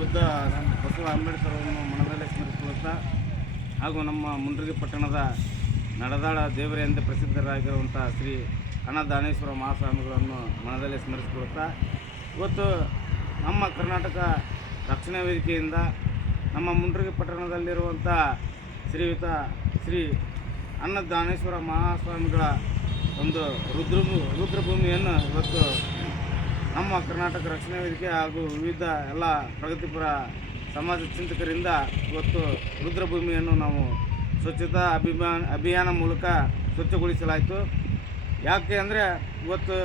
ಬುದ್ಧ ಬಸವ ಅಂಬೇಡ್ಕರ್ ಅವರನ್ನು ಮನದಲ್ಲೇ ಸ್ಮರಿಸುತ್ತಾ ಹಾಗೂ ನಮ್ಮ ಮುಂಡ್ರಿಗಿ ಪಟ್ಟಣದ ನಡೆದಾಳ ದೇವರೇ ಎಂದೇ ಪ್ರಸಿದ್ಧರಾಗಿರುವಂಥ ಶ್ರೀ ಅನ್ನದಾನೇಶ್ವರ ಮಹಾಸ್ವಾಮಿಗಳನ್ನು ಮನದಲ್ಲೇ ಸ್ಮರಿಸಿಕೊಳ್ಳುತ್ತಾ ಇವತ್ತು ನಮ್ಮ ಕರ್ನಾಟಕ ರಕ್ಷಣಾ ವೇದಿಕೆಯಿಂದ ನಮ್ಮ ಮುಂಡ್ರಿಗಿ ಪಟ್ಟಣದಲ್ಲಿರುವಂಥ ಶ್ರೀಯುತ ಶ್ರೀ ಅನ್ನದಾನೇಶ್ವರ ಮಹಾಸ್ವಾಮಿಗಳ ಒಂದು ರುದ್ರಭೂಮಿಯನ್ನು ಇವತ್ತು ನಮ್ಮ ಕರ್ನಾಟಕ ರಕ್ಷಣಾ ವೇದಿಕೆ ಹಾಗೂ ವಿವಿಧ ಎಲ್ಲ ಪ್ರಗತಿಪರ ಸಮಾಜ ಚಿಂತಕರಿಂದ ಇವತ್ತು ರುದ್ರಭೂಮಿಯನ್ನು ನಾವು ಸ್ವಚ್ಛತಾ ಅಭಿಯಾನ ಮೂಲಕ ಸ್ವಚ್ಛಗೊಳಿಸಲಾಯಿತು. ಯಾಕೆ ಅಂದರೆ ಇವತ್ತು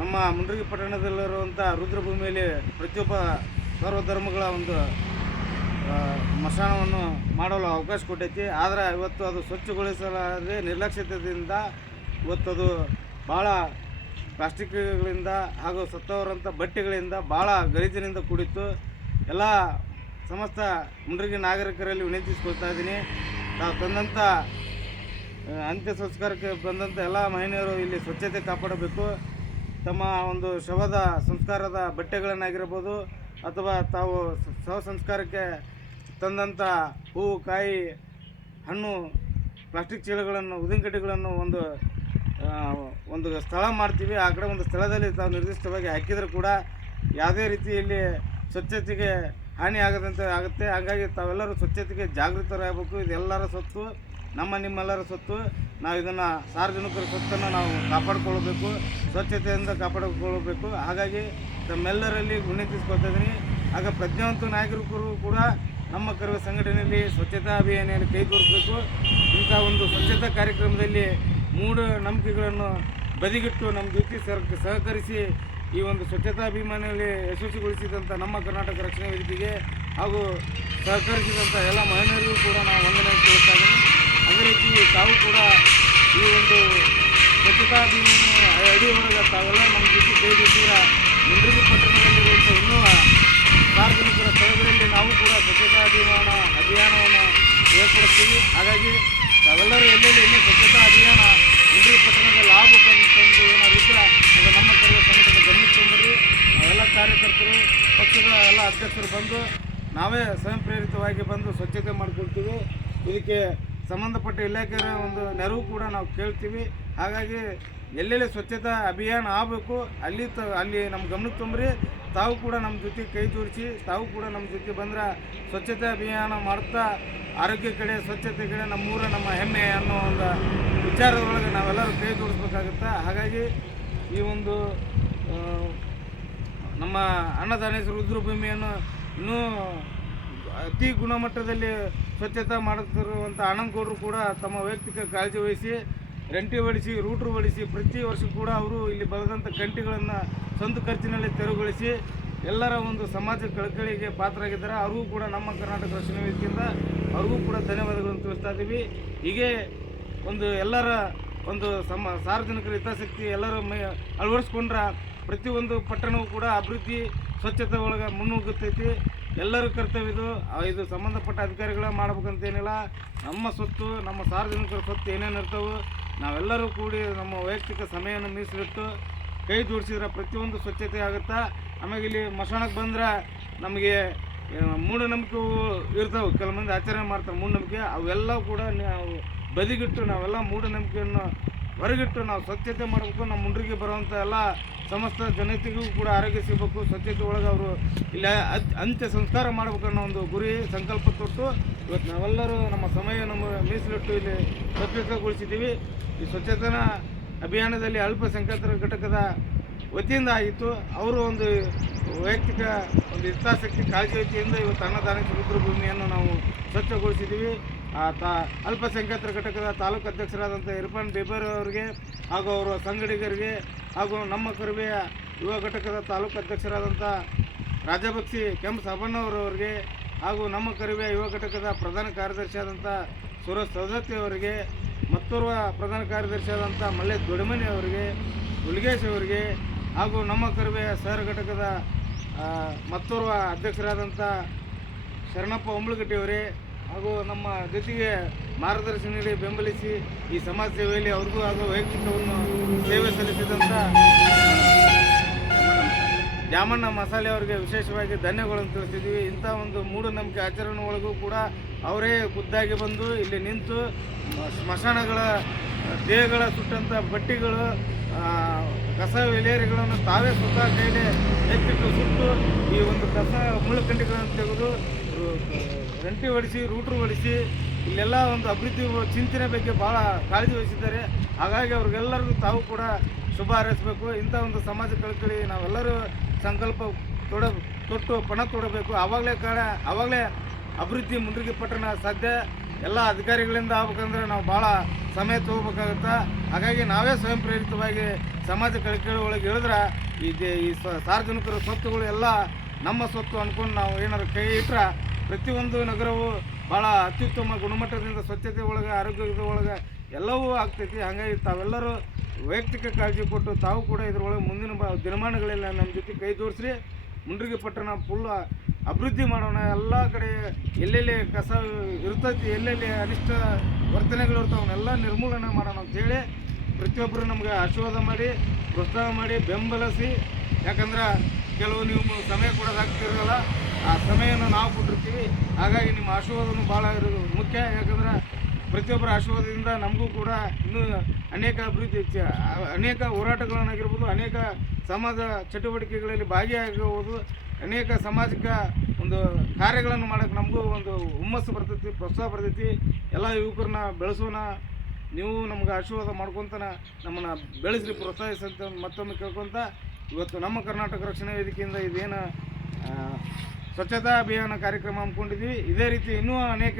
ನಮ್ಮ ಮುಂಡ್ರಿಗಿ ಪಟ್ಟಣದಲ್ಲಿರುವಂಥ ರುದ್ರಭೂಮಿಯಲ್ಲಿ ಪ್ರತಿಯೊಬ್ಬ ಸರ್ವಧರ್ಮಗಳ ಒಂದು ಸ್ಮಶಾನವನ್ನು ಮಾಡಲು ಅವಕಾಶ ಕೊಟ್ಟೈತಿ. ಆದರೆ ಇವತ್ತು ಅದು ಸ್ವಚ್ಛಗೊಳಿಸಲಾರದೆ ನಿರ್ಲಕ್ಷ್ಯತೆಯಿಂದ ಇವತ್ತು ಅದು ಭಾಳ ಪ್ಲಾಸ್ಟಿಕ್ಗಳಿಂದ ಹಾಗೂ ಸತ್ತವರಂಥ ಬಟ್ಟೆಗಳಿಂದ ಭಾಳ ಗಲೀಜಿನಿಂದ ಕೂಡಿತ್ತು. ಎಲ್ಲ ಸಮಸ್ತ ಮುಂಡ್ರಿಗಿ ನಾಗರಿಕರಲ್ಲಿ ವಿನಂತಿಸ್ಕೊಳ್ತಾ ಇದ್ದೀನಿ, ನಾವು ತಂದಂಥ ಅಂತ್ಯ ಸಂಸ್ಕಾರಕ್ಕೆ ಬಂದಂಥ ಎಲ್ಲ ಮಹಿಳೆಯರು ಇಲ್ಲಿ ಸ್ವಚ್ಛತೆ ಕಾಪಾಡಬೇಕು. ತಮ್ಮ ಒಂದು ಶವದ ಸಂಸ್ಕಾರದ ಬಟ್ಟೆಗಳನ್ನಾಗಿರ್ಬೋದು ಅಥವಾ ತಾವು ಶವ ಸಂಸ್ಕಾರಕ್ಕೆ ತಂದಂಥ ಹೂವು, ಕಾಯಿ, ಹಣ್ಣು, ಪ್ಲಾಸ್ಟಿಕ್ ಚೀಲಗಳನ್ನು, ಉದ್ದಿನಕಡ್ಡಿಗಳನ್ನು ಒಂದು ಸ್ಥಳ ಮಾಡ್ತೀವಿ. ಆ ಕಡೆ ಒಂದು ಸ್ಥಳದಲ್ಲಿ ತಾವು ನಿರ್ದಿಷ್ಟವಾಗಿ ಹಾಕಿದರೂ ಕೂಡ ಯಾವುದೇ ರೀತಿಯಲ್ಲಿ ಸ್ವಚ್ಛತೆಗೆ ಹಾನಿ ಆಗದಂತೆ ಆಗುತ್ತೆ. ಹಾಗಾಗಿ ತಾವೆಲ್ಲರೂ ಸ್ವಚ್ಛತೆಗೆ ಜಾಗೃತರಾಗಬೇಕು. ಇದೆಲ್ಲರ ಸ್ವತ್ತು, ನಿಮ್ಮೆಲ್ಲರ ಸ್ವತ್ತು. ನಾವು ಇದನ್ನು ಸಾರ್ವಜನಿಕರ ಸ್ವತ್ತನ್ನು ನಾವು ಕಾಪಾಡಿಕೊಳ್ಳಬೇಕು, ಸ್ವಚ್ಛತೆಯಿಂದ ಕಾಪಾಡಿಕೊಳ್ಳಬೇಕು. ಹಾಗಾಗಿ ತಮ್ಮೆಲ್ಲರಲ್ಲಿ ವಿನಂತಿಸ್ಕೊಳ್ತಾ ಇದ್ದೀನಿ. ಆಗ ಪ್ರಜ್ಞಾವಂತ ನಾಯಕರು ಕೂಡ ನಮ್ಮ ಕರವೇ ಸಂಘಟನೆಯಲ್ಲಿ ಸ್ವಚ್ಛತಾ ಅಭಿಯಾನವನ್ನು ಕೈಗೊಳ್ಳಬೇಕು. ಇಂಥ ಒಂದು ಸ್ವಚ್ಛತಾ ಕಾರ್ಯಕ್ರಮದಲ್ಲಿ ಮೂಢನಂಬಿಕೆಗಳನ್ನು ಬದಿಗಿಟ್ಟು ನಮ್ಮ ಜೊತೆ ಸಹಕರಿಸಿ ಈ ಒಂದು ಸ್ವಚ್ಛತಾ ಅಭಿಯಾನದಲ್ಲಿ ಯಶಸ್ವಿಗೊಳಿಸಿದಂಥ ನಮ್ಮ ಕರ್ನಾಟಕ ರಕ್ಷಣಾ ವೇದಿಕೆಗೆ ಹಾಗೂ ಸಹಕರಿಸಿದಂಥ ಎಲ್ಲ ಮಹಿಳೆಯರಿಗೂ ಕೂಡ ನಾವು ವಂದನೆ ತಿಳಿಸ್ತಾ ಇದ್ದೀನಿ. ಅದೇ ರೀತಿ ತಾವು ಕೂಡ ಈ ಒಂದು ಸ್ವಚ್ಛತಾ ಅಭಿಯಾನ ಅಡಿಯೊಳಗೆ ತಾವೆಲ್ಲ ನಮ್ಮ ಜೊತೆ ಕೈ ಜೊತೆಗೆ ಮುಂಡ್ರಿಗಿ ಪಟ್ಟಣದಲ್ಲಿರುವಂಥ ಇನ್ನೂ ಸಾರ್ವಜನಿಕರ ಸ್ಥಳಗಳಲ್ಲಿ ನಾವು ಕೂಡ ಸ್ವಚ್ಛತಾ ಅಭಿಯಾನವನ್ನು ಏರ್ಪಡಿಸ್ತೀವಿ. ಹಾಗಾಗಿ ತಾವೆಲ್ಲರೂ ಎಲ್ಲೆಲ್ಲಿ ಇನ್ನೂ ಸ್ವಚ್ಛತಾ ಅಭಿಯಾನ ಮುಂಡ್ರಿಗಿ ಪಟ್ಟಣದಲ್ಲಿ ಆಗಬೇಕಂತಂದು ಏನಾದ್ರು ಇದ್ರೆ ಅದು ನಮ್ಮ ಕರವೇ ಸಂಘಟನೆ ಗಮನಿಸಿಕೊಂಡ್ರಿ. ನಾವೆಲ್ಲ ಕಾರ್ಯಕರ್ತರು, ಪಕ್ಷದ ಎಲ್ಲ ಅಧ್ಯಕ್ಷರು ಬಂದು ನಾವೇ ಸ್ವಯಂ ಪ್ರೇರಿತವಾಗಿ ಬಂದು ಸ್ವಚ್ಛತೆ ಮಾಡಿಕೊಳ್ತೀವಿ. ಇದಕ್ಕೆ ಸಂಬಂಧಪಟ್ಟ ಇಲಾಖೆಯ ಒಂದು ನೆರವು ಕೂಡ ನಾವು ಕೇಳ್ತೀವಿ. ಹಾಗಾಗಿ ಎಲ್ಲೆಲ್ಲಿ ಸ್ವಚ್ಛತಾ ಅಭಿಯಾನ ಆಗಬೇಕು ಅಲ್ಲಿ ನಮ್ಮ ಗಮನಕ್ಕೆ ತೊಂಬರಿ. ತಾವು ಕೂಡ ನಮ್ಮ ಜೊತೆ ಕೈ ಜೋಡಿಸಿ ತಾವು ಕೂಡ ನಮ್ಮ ಜೊತೆ ಬಂದ್ರೆ ಸ್ವಚ್ಛತೆ ಅಭಿಯಾನ ಮಾಡ್ತಾ ಆರೋಗ್ಯ ಕಡೆ, ಸ್ವಚ್ಛತೆ ಕಡೆ ನಮ್ಮೂರ ನಮ್ಮ ಹೆಮ್ಮೆ ಅನ್ನೋ ಒಂದು ವಿಚಾರದೊಳಗೆ ನಾವೆಲ್ಲರೂ ಕೈ ಜೋಡಿಸ್ಬೇಕಾಗುತ್ತೆ. ಹಾಗಾಗಿ ಈ ಒಂದು ನಮ್ಮ ಅನ್ನದಾನೇಶ್ವರ ರುದ್ರಭೂಮಿಯನ್ನು ಇನ್ನೂ ಅತಿ ಗುಣಮಟ್ಟದಲ್ಲಿ ಸ್ವಚ್ಛತೆ ಮಾಡುತ್ತಿರುವಂಥ ಆನಂದಗೌಡರು ಕೂಡ ತಮ್ಮ ವೈಯಕ್ತಿಕ ಕಾಳಜಿ ವಹಿಸಿ ರಂಟಿ ಹೊಡಿಸಿ, ರೂಟ್ರು ಹೊಡಿಸಿ ಪ್ರತಿ ವರ್ಷ ಕೂಡ ಅವರು ಇಲ್ಲಿ ಬರೆದಂಥ ಗಂಟೆಗಳನ್ನು ಸ್ವಂತ ಖರ್ಚಿನಲ್ಲಿ ತೆರವುಗೊಳಿಸಿ ಎಲ್ಲರ ಒಂದು ಸಮಾಜ ಕಳಕಳಿಗೆ ಪಾತ್ರರಾಗಿದ್ದಾರೆ. ಅವ್ರಿಗೂ ಕೂಡ ನಮ್ಮ ಕರ್ನಾಟಕ ರಕ್ಷಣಾ ವೇದಿಕೆಯಿಂದ ಅವ್ರಿಗೂ ಕೂಡ ಧನ್ಯವಾದಗಳನ್ನು ತಿಳಿಸ್ತಾ ಇದ್ದೀವಿ. ಹೀಗೆ ಎಲ್ಲರ ಒಂದು ಸಾರ್ವಜನಿಕರ ಹಿತಾಸಕ್ತಿ ಎಲ್ಲರೂ ಅಳವಡಿಸ್ಕೊಂಡ್ರೆ ಪ್ರತಿಯೊಂದು ಪಟ್ಟಣವೂ ಕೂಡ ಅಭಿವೃದ್ಧಿ ಸ್ವಚ್ಛತೆ ಒಳಗೆ ಮುನ್ನುಗ್ಗುತ್ತೈತಿ. ಎಲ್ಲರ ಕರ್ತವ್ಯ ಇದು ಸಂಬಂಧಪಟ್ಟ ಅಧಿಕಾರಿಗಳ ಮಾಡ್ಬೇಕಂತೇನಿಲ್ಲ. ನಮ್ಮ ಸ್ವತ್ತು, ನಮ್ಮ ಸಾರ್ವಜನಿಕರ ಸ್ವತ್ತು ಏನೇನು ಇರ್ತವೆ ನಾವೆಲ್ಲರೂ ಕೂಡಿ ನಮ್ಮ ವೈಯಕ್ತಿಕ ಸಮಯವನ್ನು ಮೀಸಲಿಟ್ಟು ಕೈ ಜೋಡಿಸಿದ್ರೆ ಪ್ರತಿಯೊಂದು ಸ್ವಚ್ಛತೆ ಆಗುತ್ತೆ. ಆಮೇಲೆ ಇಲ್ಲಿ ಮಶಾನಕ್ಕೆ ಬಂದ್ರೆ ನಮಗೆ ಮೂಢನಂಬಿಕೆ ಇರ್ತಾವೆ, ಕೆಲವೊಂದು ಆಚರಣೆ ಮಾಡ್ತಾರೆ ಮೂಢನಂಬಿಕೆ. ಅವೆಲ್ಲ ಕೂಡ ನಾವು ಬದಿಗಿಟ್ಟು ನಾವೆಲ್ಲ ಮೂಢನಂಬಿಕೆಯನ್ನು ಹೊರಗಿಟ್ಟು ನಾವು ಸ್ವಚ್ಛತೆ ಮಾಡಬೇಕು. ನಮ್ಮ ಮುಂಡ್ರಿಗೆ ಬರುವಂಥ ಎಲ್ಲ ಸಮಸ್ತ ಜನತೆಗೂ ಕೂಡ ಆರೋಗ್ಯ ಸಿಗಬೇಕು. ಸ್ವಚ್ಛತೆ ಒಳಗೆ ಅವರು ಇಲ್ಲಿ ಅಂತ್ಯ ಸಂಸ್ಕಾರ ಮಾಡಬೇಕನ್ನೋ ಒಂದು ಗುರಿ ಸಂಕಲ್ಪ ತೊಟ್ಟು ಇವತ್ತು ನಾವೆಲ್ಲರೂ ನಮ್ಮ ಸಮಯ ಮೀಸಲಿಟ್ಟು ಇಲ್ಲಿ ಸ್ವಚ್ಛತೆಗೊಳಿಸಿದ್ದೀವಿ. ಈ ಸ್ವಚ್ಛತಾ ಅಭಿಯಾನದಲ್ಲಿ ಅಲ್ಪಸಂಖ್ಯಾತರ ಘಟಕದ ವತಿಯಿಂದ ಆಗಿತ್ತು. ಅವರು ಒಂದು ವೈಯಕ್ತಿಕ ಒಂದು ಹಿತಾಸಕ್ತಿ ಕಾಳಜಿ ವತಿಯಿಂದ ಇವತ್ತು ಅನ್ನದಾನೇಶ್ವರ ರುದ್ರಭೂಮಿಯನ್ನು ನಾವು ಸ್ವಚ್ಛಗೊಳಿಸಿದ್ದೀವಿ. ಅಲ್ಪಸಂಖ್ಯಾತರ ಘಟಕದ ತಾಲೂಕು ಅಧ್ಯಕ್ಷರಾದಂಥ ಇರ್ಫಾನ್ ಬೇಬರ್ ಅವರಿಗೆ ಹಾಗೂ ಅವರ ಸಂಗಡಿಗರಿಗೆ ಹಾಗೂ ನಮ್ಮ ಕರವೆಯ ಯುವ ಘಟಕದ ತಾಲೂಕು ಅಧ್ಯಕ್ಷರಾದಂಥ ರಾಜಭಕ್ಷಿ ಕೆಂಪು ಸಾಬಣ್ಣವರವರಿಗೆ ಹಾಗೂ ನಮ್ಮ ಕರವೆಯ ಯುವ ಘಟಕದ ಪ್ರಧಾನ ಕಾರ್ಯದರ್ಶಿಯಾದಂಥ ಸುರೇಶ್ ಸವದತ್ತಿ ಅವರಿಗೆ, ಮತ್ತೋರ್ವ ಪ್ರಧಾನ ಕಾರ್ಯದರ್ಶಿಯಾದಂಥ ಮಲ್ಲೇಶ್ ದೊಡ್ಡಮನಿ ಅವರಿಗೆ, ಹುಲಿಗೇಶ್ ಅವರಿಗೆ ಹಾಗೂ ನಮ್ಮ ಕರವೆಯ ಸಹರ ಘಟಕದ ಮತ್ತೋರ್ವ ಅಧ್ಯಕ್ಷರಾದಂಥ ಶರಣಪ್ಪ ಉಂಬ್ಳಗಟ್ಟಿಯವರೇ ಹಾಗೂ ನಮ್ಮ ಜೊತೆಗೆ ಮಾರ್ಗದರ್ಶನ ನೀಡಿ ಬೆಂಬಲಿಸಿ ಈ ಸಮಾಜ ಸೇವೆಯಲ್ಲಿ ಅವ್ರಿಗೂ ಹಾಗೂ ವೈಯಕ್ತಿಕವನ್ನು ಸೇವೆ ಸಲ್ಲಿಸಿದಂಥ ಜಾಮಣ್ಣ ಮಸಾಲೆ ಅವರಿಗೆ ವಿಶೇಷವಾಗಿ ಧನ್ಯವಾದಗಳನ್ನು ತಿಳಿಸ್ತಿದ್ದೀವಿ. ಇಂಥ ಒಂದು ಮೂಢನಂಬಿಕೆ ಆಚರಣೆ ಒಳಗೂ ಕೂಡ ಅವರೇ ಖುದ್ದಾಗಿ ಬಂದು ಇಲ್ಲಿ ನಿಂತು ಸ್ಮಶಾನಗಳ ದೇಹಗಳ ಸುಟ್ಟಂಥ ಬಟ್ಟೆಗಳು, ಕಸ ವಿಲೇರಿಗಳನ್ನು ತಾವೇ ಸ್ವತಃ ಕೈಲಿ ಎತ್ತಿಟ್ಟು ಸುಟ್ಟು ಈ ಒಂದು ಕಸ ಮುಳ್ಳುಕಂಡಿಗಳನ್ನು ತೆಗೆದು ರಂಟಿ ಹೊಡಿಸಿ, ರೂಟ್ರು ಹೊಡಿಸಿ ಇಲ್ಲೆಲ್ಲ ಒಂದು ಅಭಿವೃದ್ಧಿ ಚಿಂತನೆ ಬಗ್ಗೆ ಭಾಳ ಕಾಳಜಿ ವಹಿಸಿದ್ದಾರೆ. ಹಾಗಾಗಿ ಅವ್ರಿಗೆಲ್ಲರಿಗೂ ತಾವು ಕೂಡ ಶುಭ ಹಾರೈಸಬೇಕು. ಇಂಥ ಒಂದು ಸಮಾಜ ಕಳಕಳಿ ನಾವೆಲ್ಲರೂ ಸಂಕಲ್ಪ ತೊಟ್ಟು ಪಣ ತೊಡಬೇಕು. ಆವಾಗಲೇ ಅಭಿವೃದ್ಧಿ ಮುಂದಿಗೆ ಪಟ್ಟಣ ಸಾಧ್ಯ. ಎಲ್ಲ ಅಧಿಕಾರಿಗಳಿಂದ ಆಗ್ಬೇಕಂದ್ರೆ ನಾವು ಭಾಳ ಸಮಯ ತೊಗೋಬೇಕಾಗುತ್ತೆ. ಹಾಗಾಗಿ ನಾವೇ ಸ್ವಯಂ ಪ್ರೇರಿತವಾಗಿ ಸಮಾಜ ಕಳಕಳಿ ಒಳಗೆ ಇಳಿದ್ರೆ ಈ ಸಾರ್ವಜನಿಕರ ಸ್ವತ್ತುಗಳು ಎಲ್ಲ ನಮ್ಮ ಸ್ವತ್ತು ಅಂದ್ಕೊಂಡು ನಾವು ಏನಾದ್ರು ಕೈ ಇಟ್ಟರೆ ಪ್ರತಿಯೊಂದು ನಗರವು ಭಾಳ ಅತ್ಯುತ್ತಮ ಗುಣಮಟ್ಟದಿಂದ ಸ್ವಚ್ಛತೆ ಒಳಗೆ, ಆರೋಗ್ಯದ ಒಳಗೆ ಎಲ್ಲವೂ ಆಗ್ತೈತಿ. ಹಾಗಾಗಿ ತಾವೆಲ್ಲರೂ ವೈಯಕ್ತಿಕ ಕಾಳಜಿ ಕೊಟ್ಟು ತಾವು ಕೂಡ ಇದರೊಳಗೆ ಮುಂದಿನ ದಿನಮಾನಗಳೆಲ್ಲ ನಮ್ಮ ಜೊತೆ ಕೈ ಜೋಡಿಸ್ರಿ. ಮುಂಡ್ರಿಗಿ ಪಟ್ಟಣ ಫುಲ್ ಅಭಿವೃದ್ಧಿ ಮಾಡೋಣ. ಎಲ್ಲ ಕಡೆ ಎಲ್ಲೆಲ್ಲಿ ಕಸ ಇರ್ತೈತಿ, ಎಲ್ಲೆಲ್ಲಿ ಅನಿಷ್ಟ ವರ್ತನೆಗಳು ಇರ್ತಾವೆ ಅವನ್ನೆಲ್ಲ ನಿರ್ಮೂಲನೆ ಮಾಡೋಣ ಅಂತೇಳಿ ಪ್ರತಿಯೊಬ್ಬರು ನಮ್ಗೆ ಆಶೀರ್ವಾದ ಮಾಡಿ, ಪ್ರೋತ್ಸಾಹ ಮಾಡಿ, ಬೆಂಬಲಿಸಿ. ಯಾಕಂದ್ರೆ ಕೆಲವು ನೀವು ಸಮಯ ಕೊಡೋದಾಗ್ತಿರಲ್ಲ, ಆ ಸಮಯವನ್ನು ನಾವು ಕೊಟ್ಟಿರ್ತೀವಿ. ಹಾಗಾಗಿ ನಿಮ್ಮ ಆಶೀರ್ವಾದನೂ ಭಾಳ ಇರೋದು ಮುಖ್ಯ. ಯಾಕಂದ್ರೆ ಪ್ರತಿಯೊಬ್ಬರ ಆಶೀರ್ವಾದದಿಂದ ನಮಗೂ ಕೂಡ ಇನ್ನೂ ಅನೇಕ ಹೋರಾಟಗಳನ್ನಾಗಿರ್ಬೋದು, ಅನೇಕ ಸಮಾಜ ಚಟುವಟಿಕೆಗಳಲ್ಲಿ ಭಾಗಿಯಾಗಬಹುದು, ಅನೇಕ ಸಾಮಾಜಿಕ ಒಂದು ಕಾರ್ಯಗಳನ್ನು ಮಾಡೋಕ್ಕೆ ನಮಗೂ ಒಂದು ಹುಮ್ಮಸ್ಸು ಬರ್ತೈತಿ, ಪ್ರೋತ್ಸಾಹ ಬರ್ತೈತಿ. ಎಲ್ಲ ಯುವಕರನ್ನ ಬೆಳೆಸೋಣ. ನೀವು ನಮ್ಗೆ ಆಶೀರ್ವಾದ ಮಾಡ್ಕೊತಾನ ನಮ್ಮನ್ನು ಬೆಳೆಸ್ರಿ, ಪ್ರೋತ್ಸಾಹಿಸಂತ ಮತ್ತೊಮ್ಮೆ ಕೇಳ್ಕೊತ ಇವತ್ತು ನಮ್ಮ ಕರ್ನಾಟಕ ರಕ್ಷಣಾ ವೇದಿಕೆಯಿಂದ ಇದೇನು ಸ್ವಚ್ಛತಾ ಅಭಿಯಾನ ಕಾರ್ಯಕ್ರಮ ಹಮ್ಮಿಕೊಂಡಿದ್ವಿ. ಇದೇ ರೀತಿ ಇನ್ನೂ ಅನೇಕ